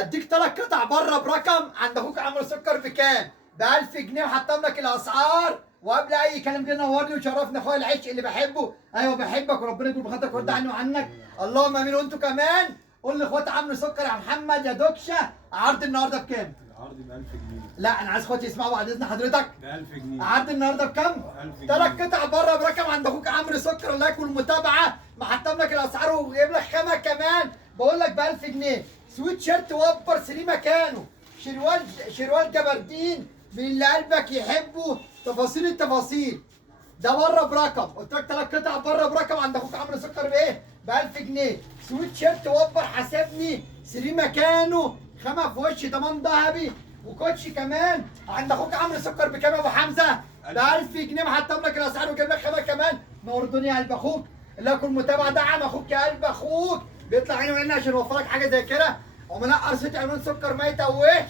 اديك 3 قطع بره برقم عند اخوك عمرو سكر بكام؟ ب 1000 جنيه، وحطم لك الاسعار. وقبل اي كلام كده نورني وشرفني اخويا العشق اللي بحبه. ايوه بحبك وربنا يكون بخاطرك ويرضى عني وعنك. اللهم امين. وانتوا كمان قول لاخوات عمرو سكر يا محمد يا دوكشه، عرض النهارده بكام؟ العرض ب 1000 جنيه. لا انا عايز اخواتي يسمعوا بعد اذن حضرتك. ب 1000 جنيه. عرض النهارده بكام؟ 1000 جنيه. 3 قطع بره برقم عند اخوك عمرو سكر. الله يكون المتابعه. محطم لك الاسعار وجايب لك خامه كمان. بقول لك ب 1000 جنيه. سويت شيرت وبر 3 مكانه. شروال جبردين من اللي قلبك يحبه. تفاصيل التفاصيل. ده بره برقم. قلت لك 3 قطع بره برقم عند اخوك عمرو سكر بايه؟ ب 1000 جنيه. سويت شيرت وبر حاسبني 3 مكانه. خامه في وش ضمان ذهبي. وكوتشي كمان عند اخوك عمرو سكر بكام يا ابو حمزه؟ ب 1000 جنيه. محطم لك الاسعار وجايب لك خامه كمان. نور الدنيا يا قلب اخوك. اللي يكون متابع دعم اخوك يا قلب اخوك. بيطلع عيني وعيني عشان يوفر لك حاجه زي كده. عملاء قرصه عيون سكر ميته ووش.